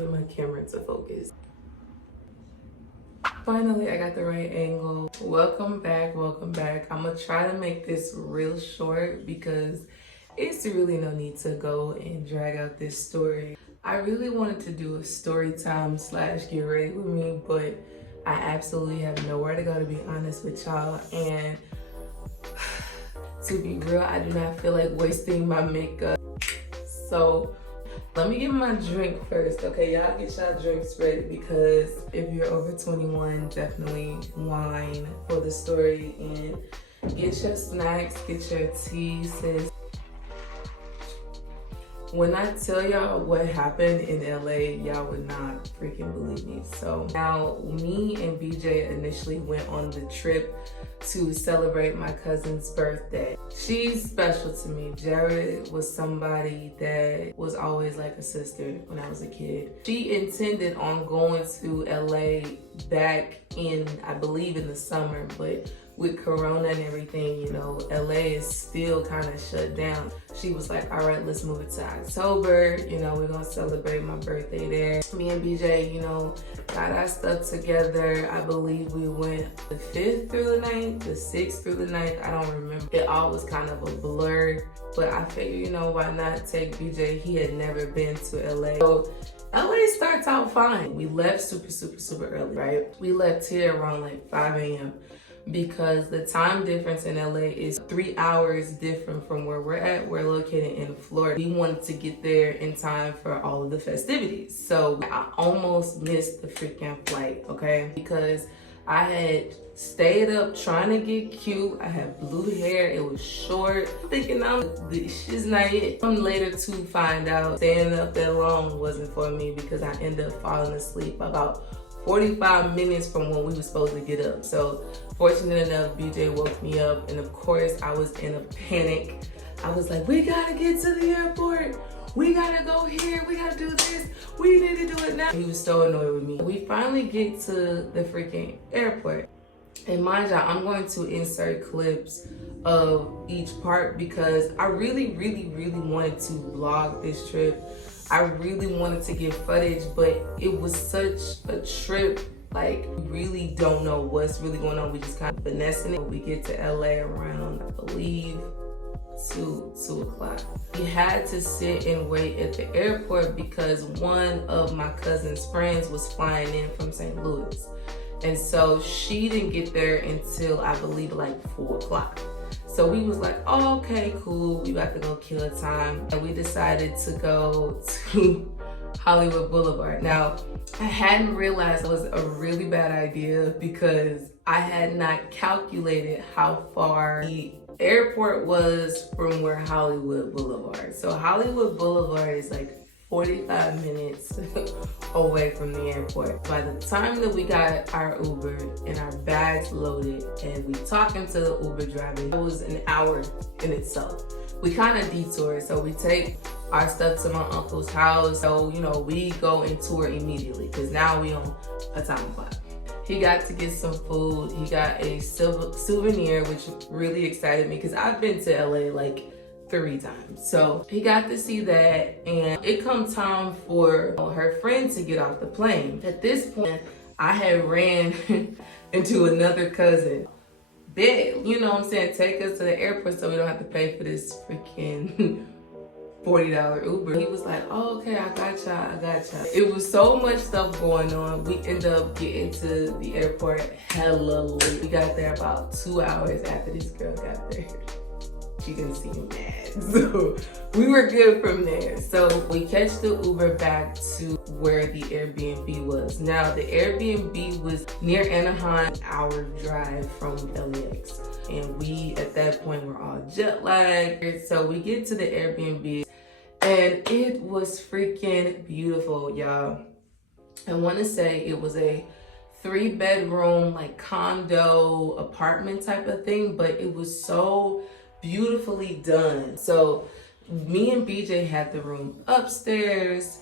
get my camera to focus. Finally, I got the right angle. Welcome back, welcome back. I'm gonna try to make this real short because it's really no need to go and drag out this story. I really wanted to do a story time / get ready with me, but I absolutely have nowhere to go, to be honest with y'all. And to be real, I do not feel like wasting my makeup. So let me get my drink first, okay? Y'all get y'all drinks ready because if you're over 21, definitely wine for the story, and get your snacks, get your tea, sis. When I tell y'all what happened in LA, y'all would not freaking believe me. So now me and BJ initially went on the trip to celebrate my cousin's birthday. She's special to me. Jared was somebody that was always like a sister when I was a kid. She intended on going to LA back in, I believe in the summer, but with Corona and everything, you know, LA is still kind of shut down. She was like, all right, let's move it to October. You know, we're gonna celebrate my birthday there. Me and BJ, you know, got our stuff together. I believe we went the 5th through the 9th, the 6th through the 9th. I don't remember. It all was kind of a blur, but I figured, you know, why not take BJ? He had never been to LA. So LA starts out fine. We left super early, right? We left here around like 5 a.m. because the time difference in LA is 3 hours different from where we're at. We're located in Florida. We wanted to get there in time for all of the festivities. So I almost missed the freaking flight, okay? Because I had stayed up trying to get cute. I had blue hair, it was short. Thinking this is not it. I'm later to find out staying up that long wasn't for me because I ended up falling asleep about 45 minutes from when we were supposed to get up. So fortunate enough, BJ woke me up, and of course I was in a panic. I was like, we gotta get to the airport. We gotta go here, we gotta do this. We need to do it now. He was so annoyed with me. We finally get to the freaking airport. And mind you, I'm going to insert clips of each part because I really wanted to vlog this trip. I really wanted to get footage, but it was such a trip. Like, we really don't know what's really going on. We just kind of finessing it. We get to LA around, I believe, 2 o'clock. We had to sit and wait at the airport because one of my cousin's friends was flying in from St. Louis. And so she didn't get there until, I believe, like 4 o'clock. So we was like, oh, okay, cool. We about to go kill time. And we decided to go to Hollywood Boulevard. Now, I hadn't realized it was a really bad idea because I had not calculated how far the airport was from where Hollywood Boulevard. So Hollywood Boulevard is like 45 minutes away from the airport. By the time that we got our Uber and our bags loaded and we talking to the Uber driver, it was an hour in itself. We kind of detoured, so we take our stuff to my uncle's house. So, you know, we go and tour immediately because now we on a time clock. He got to get some food. He got a souvenir, which really excited me because I've been to LA like 3 times. So he got to see that, and it come time for her friend to get off the plane. At this point, I had ran into another cousin. Bet, you know what I'm saying, take us to the airport so we don't have to pay for this freaking $40 Uber. He was like, oh, okay, I got y'all. It was so much stuff going on. We ended up getting to the airport hella late. We got there about 2 hours after this girl got there. She didn't seem mad. So we were good from there. So we catch the Uber back to where the Airbnb was. Now the Airbnb was near Anaheim, an hour drive from LAX. And we, at that point, were all jet lagged. So we get to the Airbnb and it was freaking beautiful, y'all. I want to say it was a 3-bedroom, like condo apartment type of thing, but it was so beautifully done. So me and BJ had the room upstairs,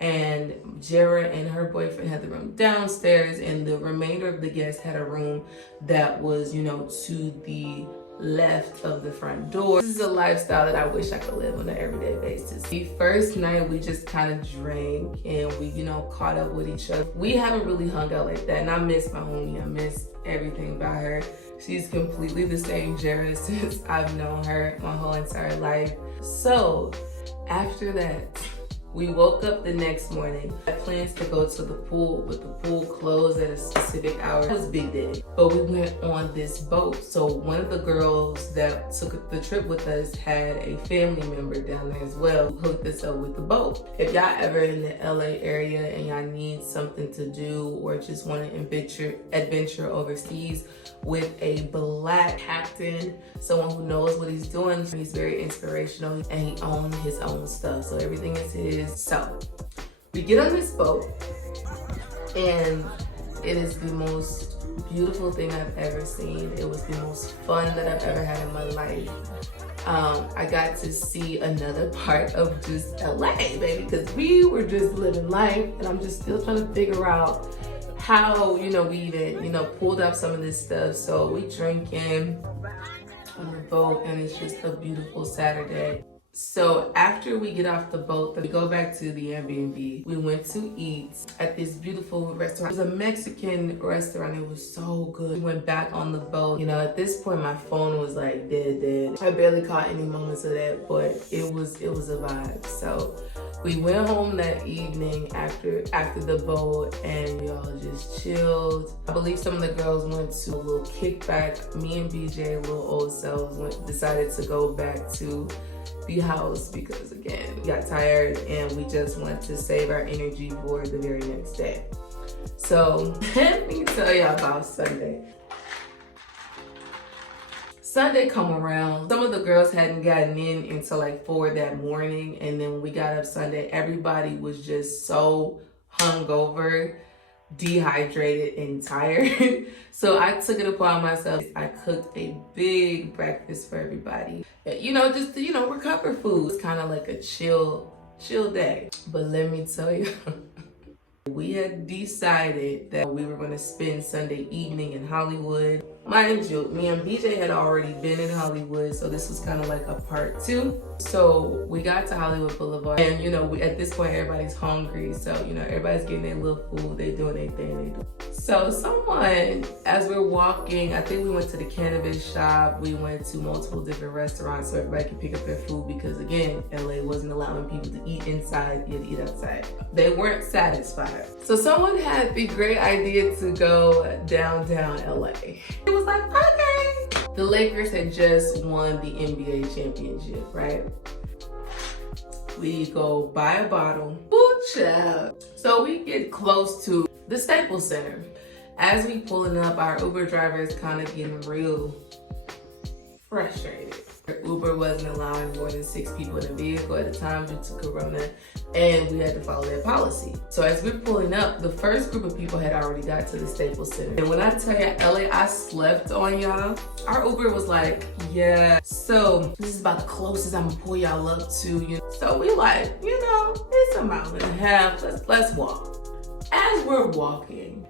and Jara and her boyfriend had the room downstairs, and the remainder of the guests had a room that was, you know, to the left of the front door. This is a lifestyle that I wish I could live on an everyday basis. The first night we just kind of drank and we, you know, caught up with each other. We haven't really hung out like that, and I miss my homie. I miss everything about her. She's completely the same Jara since I've known her my whole entire life. So after that, we woke up the next morning. I had plans to go to the pool, but the pool closed at a specific hour. It was a big day, but we went on this boat. So one of the girls that took the trip with us had a family member down there as well who hooked us up with the boat. If y'all ever in the LA area and y'all need something to do or just want to adventure overseas with a black captain, someone who knows what he's doing, he's very inspirational and he owns his own stuff. So everything is his. So we get on this boat and it is the most beautiful thing I've ever seen. It was the most fun that I've ever had in my life. I got to see another part of just LA, baby, because we were just living life and I'm just still trying to figure out how, you know, we even, you know, pulled up some of this stuff. So we drinking on the boat and it's just a beautiful Saturday. So after we get off the boat, we go back to the Airbnb. We went to eat at this beautiful restaurant. It was a Mexican restaurant. It was so good. We went back on the boat. You know, at this point, my phone was like dead. I barely caught any moments of that, but it was a vibe. So we went home that evening after the boat and we all just chilled. I believe some of the girls went to a little kickback. Me and BJ, little old selves, decided to go back to the house because again we got tired and we just want to save our energy for the very next day. So let me tell y'all about Sunday. Sunday come around, some of the girls hadn't gotten in until like 4 that morning, and then when we got up Sunday, everybody was just so hungover, dehydrated and tired. So I took it upon myself. I cooked a big breakfast for everybody, you know, just to, you know, recover food. It's kind of like a chill day. But let me tell you, we had decided that we were going to spend Sunday evening in Hollywood. Mind you, me and BJ had already been in Hollywood, so this was kind of like a part 2. So we got to Hollywood Boulevard, and you know, at this point everybody's hungry, so you know, everybody's getting their little food, they doing their thing. So someone, as we're walking, I think we went to the cannabis shop, we went to multiple different restaurants so everybody could pick up their food, because again, LA wasn't allowing people to eat inside, you had to eat outside. They weren't satisfied. So someone had the great idea to go downtown LA. It was like, okay. The Lakers had just won the NBA championship, right? We go buy a bottle. Ooh, child. So we get close to the Staples Center. As we pulling up, our Uber driver is kind of getting real frustrated. Uber wasn't allowing more than 6 people in a vehicle at a time due to Corona, and we had to follow their policy. So as we're pulling up, the first group of people had already got to the Staples Center. And when I tell you, LA, I slept on y'all. Our Uber was like, yeah, so this is about the closest I'm gonna pull y'all up to, you know. So we like, you know, it's a mile and a half, let's walk. As we're walking,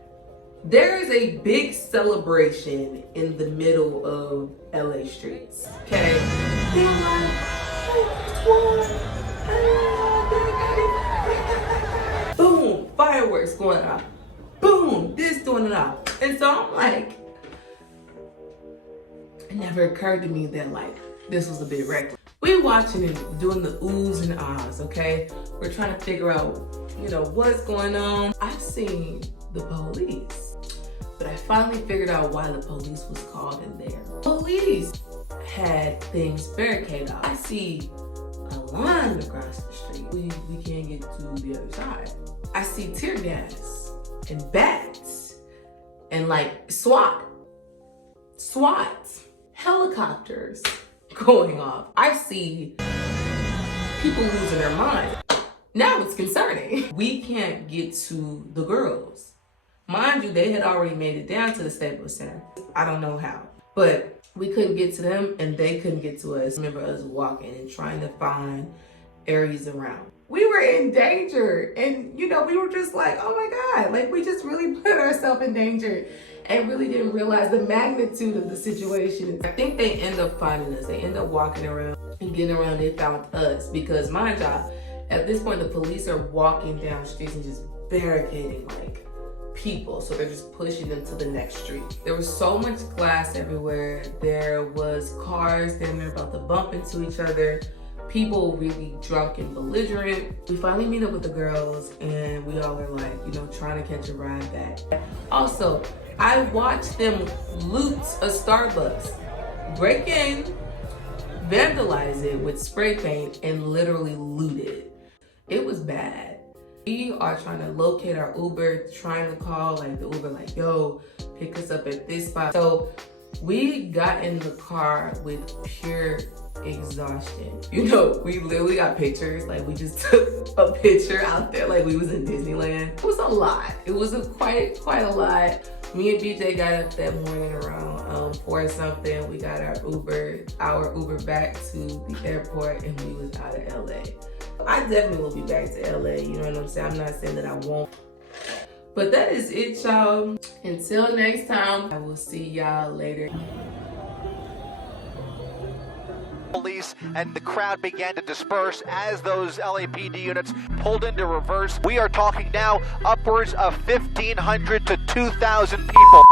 there is a big celebration in the middle of LA streets, okay? They're like, boom, fireworks going off. Boom, this doing it off. And so I'm like, it never occurred to me that like, this was a bit reckless. We watching and doing the oohs and ahs, okay? We're trying to figure out, you know, what's going on. I've seen the police. But I finally figured out why the police was called in there. Police had things barricaded off. I see a line across the street. We can't get to the other side. I see tear gas and bats and like SWAT, helicopters going off. I see people losing their mind. Now it's concerning. We can't get to the girls. Mind you, they had already made it down to the Staples Center. I don't know how, but we couldn't get to them and they couldn't get to us. I remember us walking and trying to find areas around. We were in danger and, you know, we were just like, oh my God, like we just really put ourselves in danger. and really didn't realize the magnitude of the situation. I think they end up finding us. They end up walking around and getting around. They found us because, my job, at this point, the police are walking down streets and just barricading like people. So they're just pushing them to the next street. There was so much glass everywhere. There was cars down there about to bump into each other. People really drunk and belligerent. We finally meet up with the girls and we all are like, you know, trying to catch a ride back. Also, I watched them loot a Starbucks, break in, vandalize it with spray paint, and literally loot it. It was bad. We are trying to locate our Uber, trying to call like the Uber, like, yo, pick us up at this spot. So we got in the car with pure exhaustion. You know, we literally got pictures, like we just took a picture out there like we was in Disneyland. It was a lot. It was quite a lot. Me and BJ got up that morning around 4 something. We got our Uber back to the airport, and we was out of LA. I definitely will be back to LA, you know what I'm saying? I'm not saying that I won't. But that is it, y'all. Until next time, I will see y'all later. Police and the crowd began to disperse as those LAPD units pulled into reverse. We are talking now upwards of 1,500 to 2,000 people.